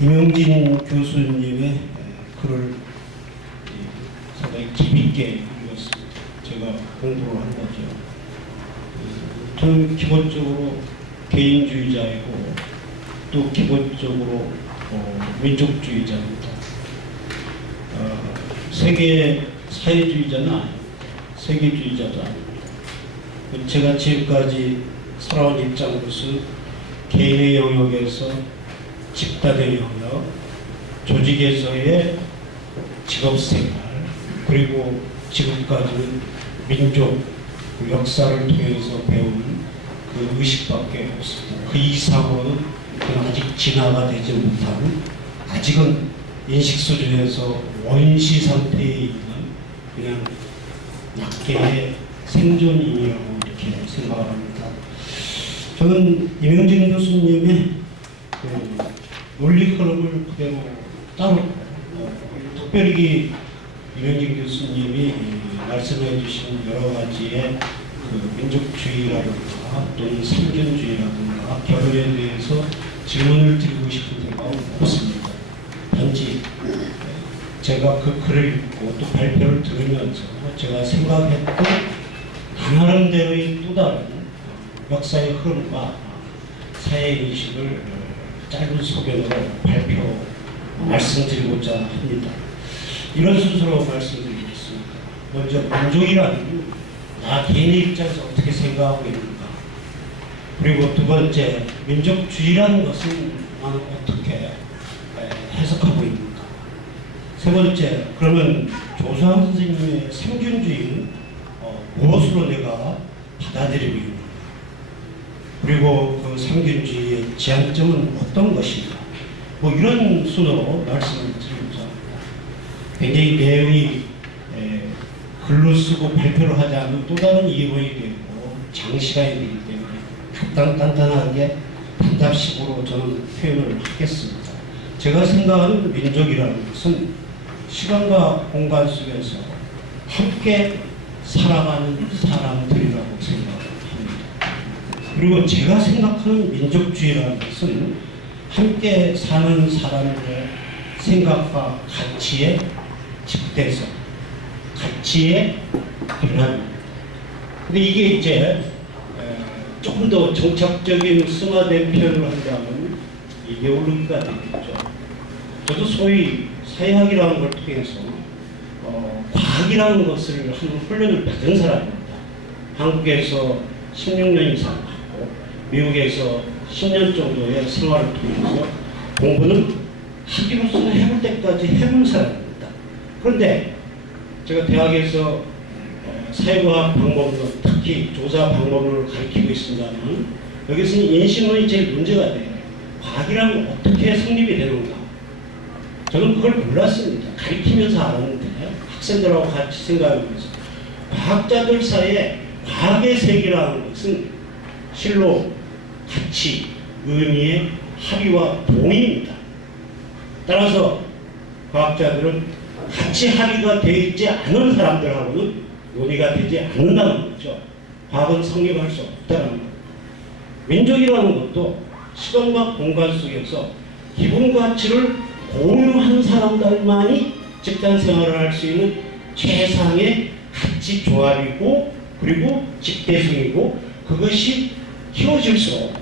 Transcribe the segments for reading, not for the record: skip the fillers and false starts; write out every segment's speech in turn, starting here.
임용진 교수님의 글을 상당히 깊이있게 읽었습니다. 제가 공부를 한 거죠. 저는 기본적으로 개인주의자이고 또 기본적으로 민족주의자입니다. 세계 사회주의자는 아닙니다. 세계주의자도 아닙니다. 제가 지금까지 살아온 입장으로서 개인의 영역에서 집단의 영역, 조직에서의 직업생활, 그리고 지금까지는 민족, 그 역사를 통해서 배운 그 의식밖에 없습니다. 그 이상으로는 아직 진화가 되지 못한, 아직은 인식 수준에서 원시 상태에 있는 그냥 약계의 생존인이라고 이렇게 생각합니다. 저는 임용진 교수님의 그 논리 흐름을 그대로 따로 특별히 임용진 교수님이 말씀해 주신 여러 가지의 그 민족주의라든가 또는 상견주의라든가 결혼에 대해서 질문을 드리고 싶은 생각은 없습니다. 단지 제가 그 글을 읽고 또 발표를 들으면서 제가 생각했던 나름대로의 또 다른 역사의 흐름과 사회인식을 짧은 소견으로 말씀드리고자 합니다. 이런 순서로 말씀드리겠습니다. 먼저 민족이라는 나 개인의 입장에서 어떻게 생각하고 있는가, 그리고 두 번째 민족주의라는 것은 나는 어떻게 해석하고 있는가, 세 번째 그러면 조수환 선생님의 생존주의는 무엇으로 내가 받아들이고 있는가, 그리고 그 상견주의의 지향점은 어떤 것인가, 뭐 이런 순으로 말씀을 드리고자 합니다. 굉장히 내용이 글로 쓰고 발표를 하지 않으면 또 다른 이론이 되고 장시간이 되기 때문에 간단하게 단답식으로 저는 표현을 하겠습니다. 제가 생각하는 민족이라는 것은 시간과 공간 속에서 함께 살아가는 사람들이라고 생각합니다. 그리고 제가 생각하는 민족주의라는 것은 함께 사는 사람들의 생각과 가치의 집대성, 가치의 변화입니다. 근데 이게 이제 조금 더 정착적인 승화된 표현을 한다면 이게 올림피가 되겠죠. 저도 소위 사회학이라는 걸 통해서 과학이라는 것을 하는 훈련을 받은 사람입니다. 한국에서 16년 이상 하고 미국에서 10년 정도의 생활을 통해서 공부는 하기로서는 해볼 때까지 해본 사람입니다. 그런데 제가 대학에서 사회과학 방법론, 특히 조사 방법론을 가르치고 있습니다만 여기서는 인신론이 제일 문제가 돼요. 과학이라면 어떻게 성립이 되는가? 저는 그걸 몰랐습니다. 가르치면서 알았는데 학생들하고 같이 생각하면서 과학자들 사이에 과학의 세계라는 것은 실로 가치, 의미의 합의와 동의입니다. 따라서 과학자들은 같이 합의가 되어 있지 않은 사람들하고는 논의가 되지 않는다는 거죠. 과학은 성립할 수 없다는 거죠. 민족이라는 것도 시간과 공간 속에서 기본 가치를 공유한 사람들만이 집단 생활을 할 수 있는 최상의 가치 조합이고, 그리고 집대성이고, 그것이 키워질수록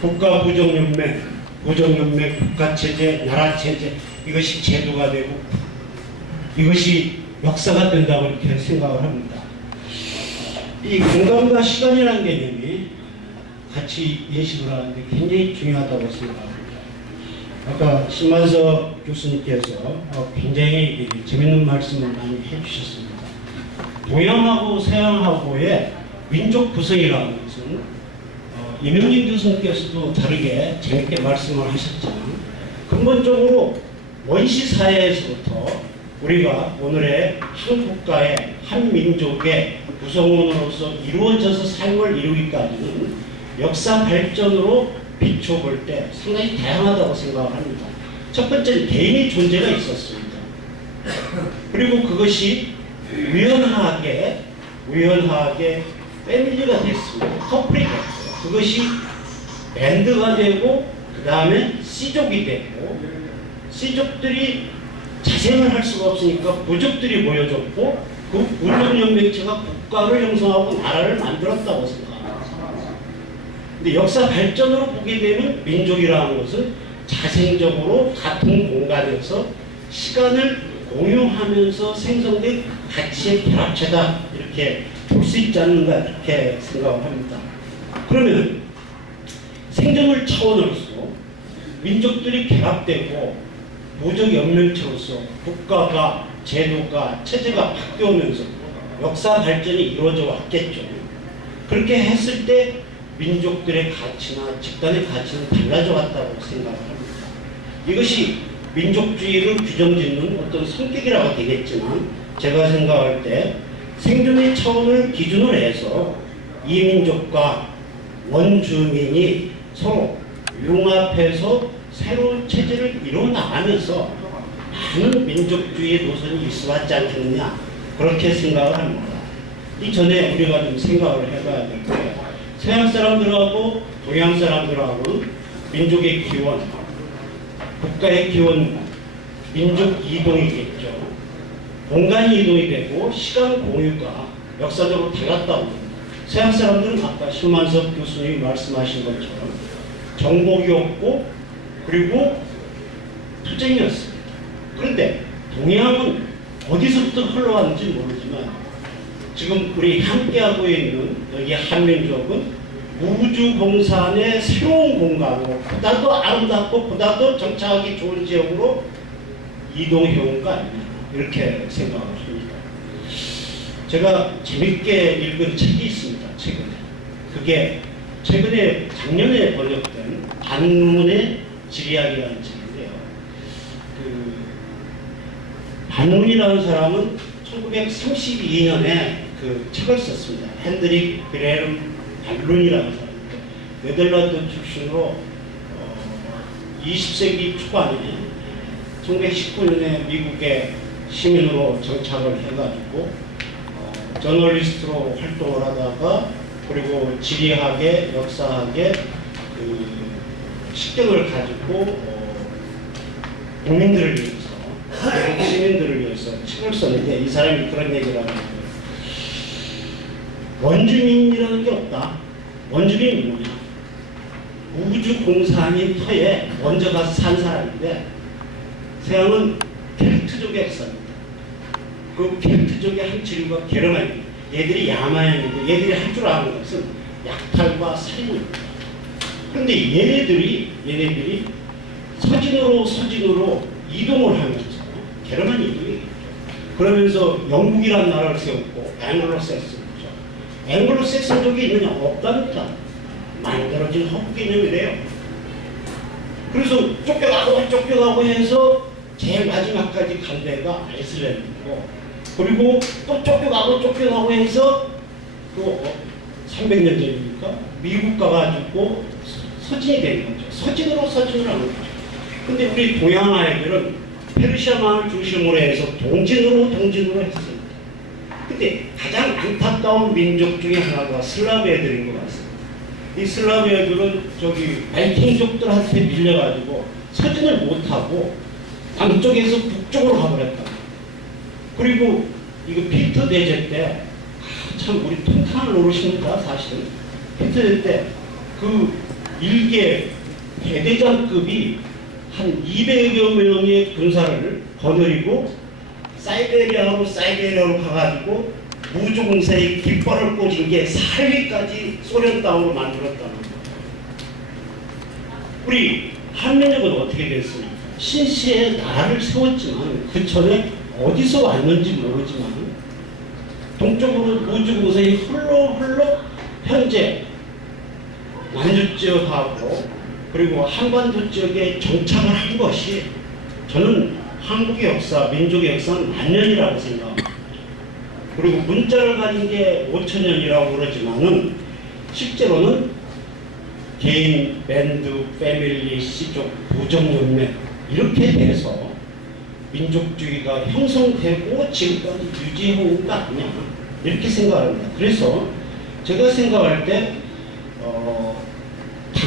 국가 부정연맹, 국가체제, 나라체제, 이것이 제도가 되고 이것이 역사가 된다고 이렇게 생각을 합니다. 이 공간과 시간이라는 개념이 같이 예식을 하는데 굉장히 중요하다고 생각합니다. 아까 신만석 교수님께서 굉장히 재밌는 말씀을 많이 해주셨습니다. 동양하고 서양하고의 민족 구성이라는 것은 임용진 교수님께서도 다르게 재밌게 말씀을 하셨지만 근본적으로 원시 사회에서부터 우리가 오늘의 한 국가의 한 민족의 구성원으로서 이루어져서 삶을 이루기까지는 역사 발전으로 비춰볼 때 상당히 다양하다고 생각합니다. 첫 번째는 개인의 존재가 있었습니다. 그리고 그것이 우연하게 패밀리가 됐습니다. 커플이 됐어요. 그것이 밴드가 되고 그 다음에 C족이 되고, C족들이 자생을 할 수가 없으니까 부족들이 모여졌고, 그 부족연맹체가 국가를 형성하고 나라를 만들었다고 생각합니다. 근데 역사 발전으로 보게 되면 민족이라는 것은 자생적으로 같은 공간에서 시간을 공유하면서 생성된 가치의 결합체다, 이렇게 볼 수 있지 않는가, 이렇게 생각을 합니다. 그러면 생존을 차원으로서 민족들이 결합되고 부족 연맹체로서 국가가, 제도가, 체제가 바뀌어오면서 역사 발전이 이루어져 왔겠죠. 그렇게 했을 때 민족들의 가치나 집단의 가치는 달라져 왔다고 생각을 합니다. 이것이 민족주의를 규정짓는 어떤 성격이라고 되겠지만, 제가 생각할 때 생존의 차원을 기준으로 해서 이민족과 원주민이 서로 융합해서 새로운 체제를 이뤄나가면서 많은 민족주의의 노선이 있어왔지 않겠느냐, 그렇게 생각을 합니다. 이전에 우리가 좀 생각을 해봐야 될 거예요. 서양 사람들하고 동양 사람들하고 민족의 기원, 국가의 기원, 민족 이동이겠죠. 공간이 이동이 되고 시간 공유가 역사적으로 달랐다고 합니다. 서양 사람들은 아까 신만석 교수님이 말씀하신 것처럼 정복이 없고 그리고 투쟁이었습니다. 그런데 동양은 어디서부터 흘러왔는지 모르지만 지금 우리 함께하고 있는 여기 한민족은 우주공산의 새로운 공간으로 보다도 아름답고 보다도 정착하기 좋은 지역으로 이동해온 거 아니냐, 이렇게 생각을 합니다. 제가 재밌게 읽은 책이 있습니다. 최근에. 그게 최근에 작년에 번역된 반문의 지리학이라는 책인데요. 반문이라는 사람은 1932년에 그 책을 썼습니다. 핸드릭 빌헬름 반룬이라는 사람인데 네덜란드 출신으로 20세기 초반에 1919년에 미국의 시민으로 정착을 해가지고 저널리스트로 활동을 하다가 그리고 지리학에 역사학에 그 식견을 가지고 국민들을 위해서, 시민들을 위해서 책을 썼는데 이 사람이 그런 얘기를 하는 거예요. 원주민이라는 게 없다. 원주민이 뭐냐? 우주공산인 터에 먼저 가서 산 사람인데 서양은 켈트족의 역사입니다. 그 켈트족의 한 지류가 게르만입니다. 얘들이 야마인이고 얘들이 할 줄 아는 것은 약탈과 살인입니다. 그런데 얘네들이 서진으로 이동을 하면서 게르만 이동이 그러면서 영국이라는 나라를 세웠고 앵글로색슨이죠. 앵글로색슨족이 있느냐? 없답니다. 만들어진 허구 개념이래요. 그래서 쫓겨가고 해서 제일 마지막까지 간 데가 아이슬란드고, 그리고 또 쫓겨가고 해서 또 300년 전이니까 미국 가가지고 서진이 된 거죠. 서진으로 하는 거죠. 근데 우리 동양 아이들은 페르시아만을 중심으로 해서 동진으로 했습니다. 근데 가장 안타까운 민족 중에 하나가 슬라브 애들인 것 같습니다. 이 슬라브 애들은 저기 바이킹족들한테 밀려가지고 서진을 못하고 남쪽에서 북쪽으로 가버렸다. 그리고 이거 피터 대제 때 참 우리 통탄을 노르십니다. 사실은 피터 대제 때 그 일개 대대장급이 한 200여 명의 군사를 거느리고 사이베리아로 가가지고 우주공사의 깃발을 꽂은 게 살리까지 소련 땅으로 만들었다는 거예요. 우리 한민족은 어떻게 됐습니까? 신시의 나라를 세웠지만 그 전에 어디서 왔는지 모르지만 동쪽으로 우주공사에 흘러 현재 만주 지역하고 그리고 한반도 지역에 정착을 한 것이 저는 한국의 역사, 민족의 역사는 만년이라고 생각합니다. 그리고 문자를 가진 게 5,000년이라고 그러지만은 실제로는 개인, 밴드, 패밀리, 시족, 부정연맹 이렇게 돼서 민족주의가 형성되고 지금까지 유지해온 거 아니냐 이렇게 생각합니다. 그래서 제가 생각할 때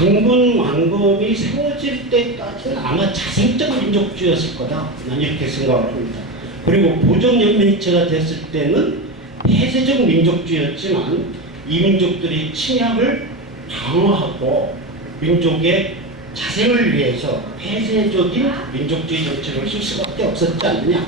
장군 왕건이 세워질 때까지는 아마 자생적 민족주의였을 거다. 난 이렇게 생각을 합니다. 그리고 보정연맹체가 됐을 때는 폐쇄적 민족주의였지만 이 민족들이 침략을 방어하고 민족의 자생을 위해서 폐쇄적인 민족주의 정책을 쓸 수밖에 없었지 않느냐.